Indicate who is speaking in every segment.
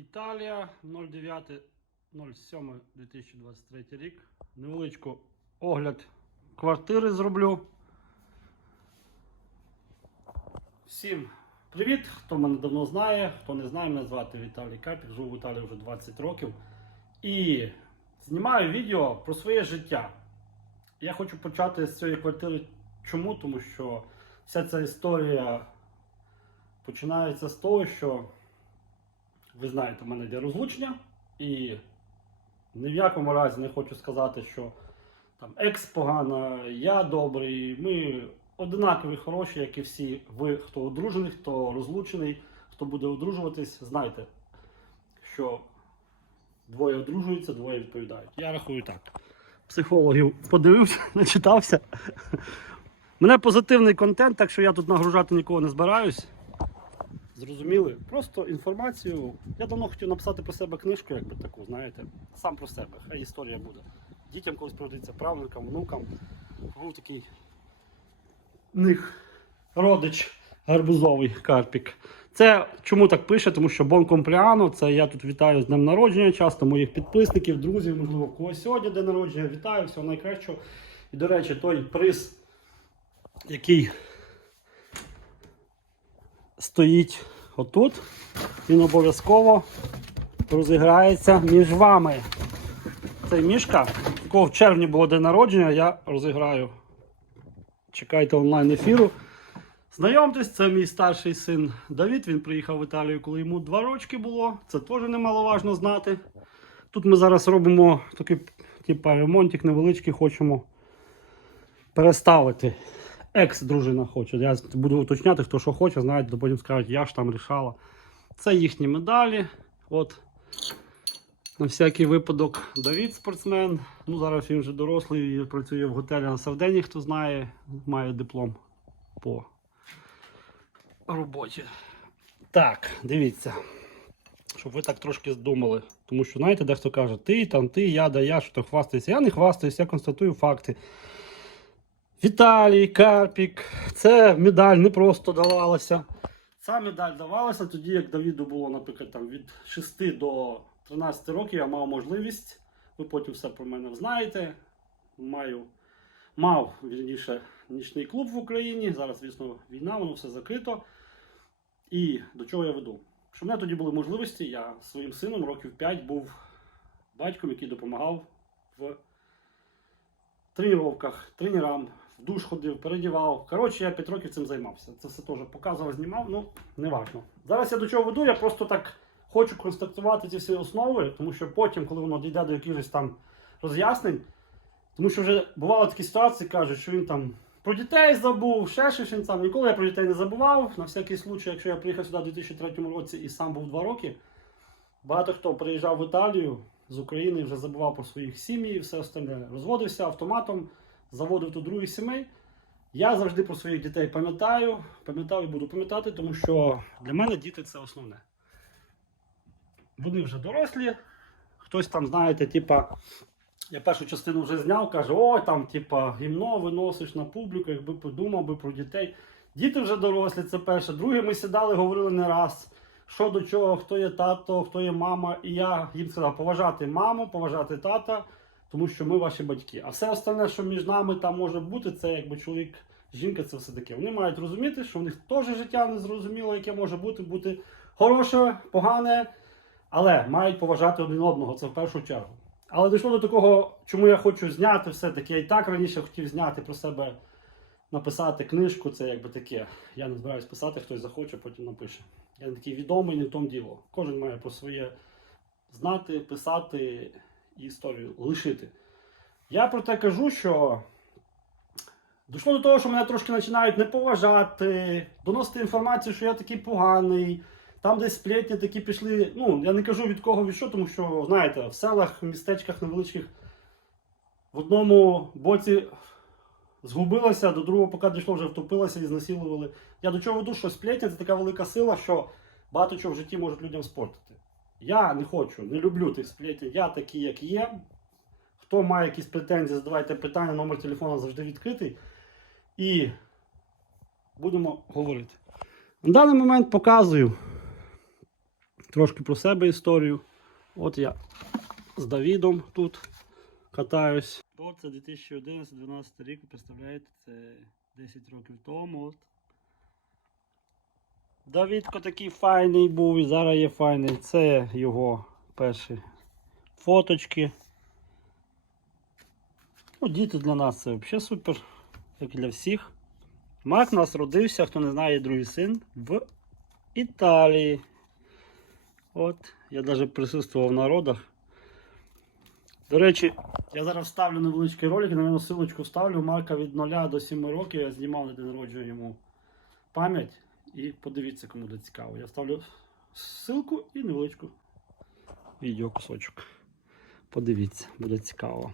Speaker 1: Італія 09.07.2023 рік. Невеличку огляд квартири зроблю. Всім привіт! Хто мене давно знає, хто не знає, мене звати Віталій Капік, живу в Італії вже 20 років. І знімаю відео про своє життя. Я хочу почати з цієї квартири. Чому? Тому що вся ця історія починається з того, що ви знаєте, в мене йде розлучення, і ні в якому разі не хочу сказати, що там екс погана, я добрий. Ми одинакові хороші, як і всі. Ви, хто одружений, хто розлучений, хто буде одружуватись, знайте, що двоє одружуються, двоє відповідають. Я рахую так. Психологів подивився, начитався. Мене позитивний контент, так що я тут нагружати нікого не збираюсь. Зрозуміли? Просто інформацію. Я давно хотів написати про себе книжку, якби таку, знаєте, сам про себе. Хай історія буде. Дітям колись пригодиться, правнукам, внукам. Був такий них родич гарбузовий карпік. Це чому так пише? Тому що бон компліано, це я тут вітаю з днем народження, часто моїх підписників, друзів, можливо, когось сьогодні день народження. Вітаю, всього найкращого. І, до речі, той приз, який стоїть отут, він обов'язково розіграється між вами. Цей мішка, якого в червні було день народження, я розіграю. Чекайте онлайн ефіру. Знайомтесь, це мій старший син Давід. Він приїхав в Італію, коли йому 2 роки було. Це теж немаловажно знати. Тут ми зараз робимо такий типу, ремонтик невеличкий, хочемо переставити. Екс-дружина хоче. Я буду уточняти, хто що хоче, знаєте, потім скажуть, я ж там рішала. Це їхні медалі. От. На всякий випадок Давід спортсмен. Ну, зараз він вже дорослий працює в готелі на Сардині, хто знає, має диплом по роботі. Так, дивіться. Щоб ви так трошки здумали. Тому що, знаєте, дехто каже, ти там, ти, я, да я, що то хвастаюся. Я не хвастаюся, я констатую факти. Віталій, Карпік, це медаль не просто давалася. Ця медаль давалася тоді, як Давіду було, наприклад, там, від 6 до 13 років я мав можливість. Ви потім все про мене знаєте. Маю, мав вірніше, нічний клуб в Україні. Зараз, звісно, війна, воно все закрито. І до чого я веду? Що в мене тоді були можливості, я своїм сином років 5 був батьком, який допомагав в тренуваннях, тренерам, душ ходив, передівав. Коротше, я 5 років цим займався. Це все теж показував, знімав, ну не важно. Зараз я до чого веду, я просто так хочу констатувати ці всі основи, тому що потім, коли воно дійде до якихось там роз'яснень, тому що вже бували такі ситуації, кажуть, що він там про дітей забув, ще щось він там. Ніколи я про дітей не забував. На всякий случай, якщо я приїхав сюди у 2003 році і сам був 2 роки, багато хто приїжджав в Італію з України, вже забував про своїх сім'ї і все остальне. Розводився автоматом, заводив до других сімей. Я завжди про своїх дітей пам'ятаю, пам'ятаю і буду пам'ятати, тому що для мене діти це основне. Вони вже дорослі. Хтось там, знаєте, типа, я першу частину вже зняв, каже, ой, там, типа, гімно виносиш на публіку, якби подумав би про дітей. Діти вже дорослі, це перше. Друге, ми сідали, говорили не раз, що до чого, хто є тато, хто є мама. І я їм сказав, поважати маму, поважати тата, тому що ми ваші батьки. А все остальне, що між нами там може бути, це якби чоловік, жінка, це все таке. Вони мають розуміти, що в них теж життя не зрозуміло, яке може бути, бути хороше, погане, але мають поважати один одного, це в першу чергу. Але дійшло до такого, чому я хочу зняти все-таки. Я і так раніше хотів зняти про себе, написати книжку. Це якби таке. Я не збираюсь писати, хтось захоче, потім напише. Я не такий відомий, не в тому діло. Кожен має про своє знати, писати історію лишити. Я про те кажу, що дійшло до того, що мене трошки починають не поважати, доносити інформацію, що я такий поганий. Там десь сплетні такі пішли. Ну, я не кажу від кого від що, тому що, знаєте, в селах, в містечках невеличких в одному боці згубилася, до другого, поки дійшло, вже втопилася і знасилували. Я до чого веду, що сплетня це така велика сила, що багато чого в житті можуть людям спортити. Я не хочу, не люблю тих сплетень. Я такий, як є. Хто має якісь претензії, задавайте питання, номер телефону завжди відкритий. І будемо говорити. На даний момент показую Трошки про себе історію. От я з Давідом тут катаюсь. Це 2011-12 рік, ви представляєте, це 10 років тому. От. Давідко такий файний був і зараз є файний. Це його перші фоточки. Ну, діти для нас це взагалі супер, як і для всіх. Мак у нас родився, хто не знає, другий син в Італії. От, я навіть присутствував на родах. До речі, я зараз вставлю невеличкий ролик, на нього силочку вставлю. Марка від 0 до 7 років я знімав на день народження йому пам'ять. І подивіться, кому буде цікаво. Я вставлю ссылку і невеличку відео кусочок. Подивіться, буде цікаво вам.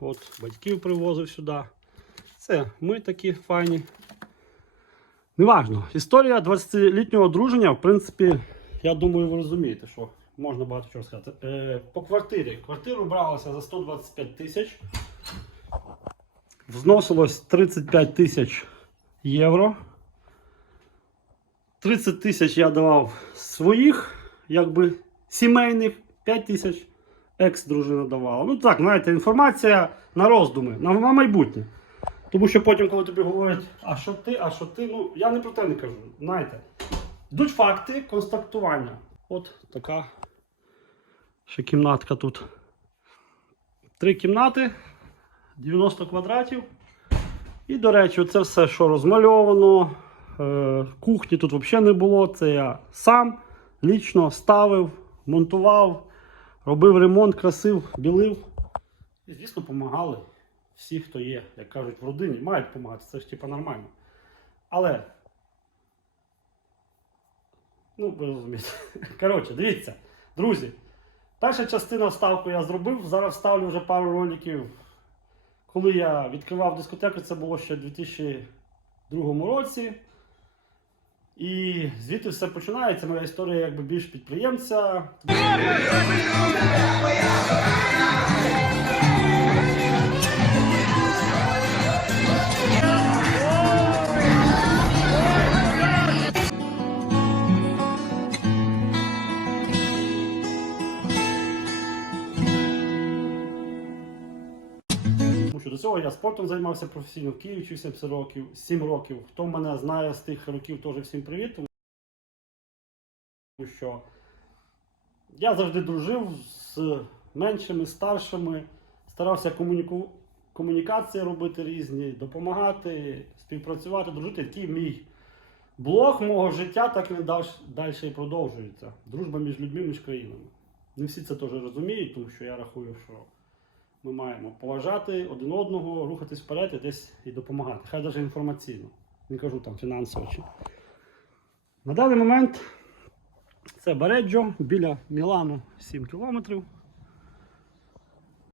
Speaker 1: От батьків привозив сюди. Це ми такі файні. Неважно. Історія 20-літнього одруження, в принципі, я думаю, ви розумієте, що можна багато чого сказати. Е, по квартирі. Квартиру бралася за 125 тисяч. Зносилось 35 тисяч євро. 30 тисяч я давав своїх, якби сімейних, 5 тисяч екс-дружина давала. Ну так, знаєте, інформація на роздуми, на, на майбутнє. Тому що потім, коли тобі говорять, а що ти, а що ти, ну я не про те не кажу. Знаєте, йдуть факти констатування. От така ще кімнатка тут. Три кімнати, 90 квадратів. І, до речі, це все, що розмальовано. Е, кухні тут взагалі не було. Це я сам лічно ставив, монтував, робив ремонт, красив, білив. І, звісно, допомагали всі, хто є, як кажуть, в родині, мають допомагати, це ж типа нормально. Але. Ну, ви розумієте. Коротше, дивіться, друзі. Перша частина вставку я зробив. Зараз вставлю вже пару роликів. Коли я відкривав дискотеку, це було ще в 2002 році. І звідти все починається. Моя історія якби більш підприємця. Цього я спортом займався професійно в Києві, вчився 50 років, 7 років. Хто мене знає з тих років, теж всім привіт. Тому що я завжди дружив з меншими, старшими, старався комуніку... комунікації робити різні, допомагати, співпрацювати, дружити. Такий мій блог мого життя так не далі і продовжується. Дружба між людьми, між країнами. Не всі це теж розуміють, тому що я рахую, що ми маємо поважати один одного, рухатись вперед і десь і допомагати. Хай навіть інформаційно. Не кажу там фінансово. Чи. На даний момент це Бареджо біля Мілану 7 кілометрів.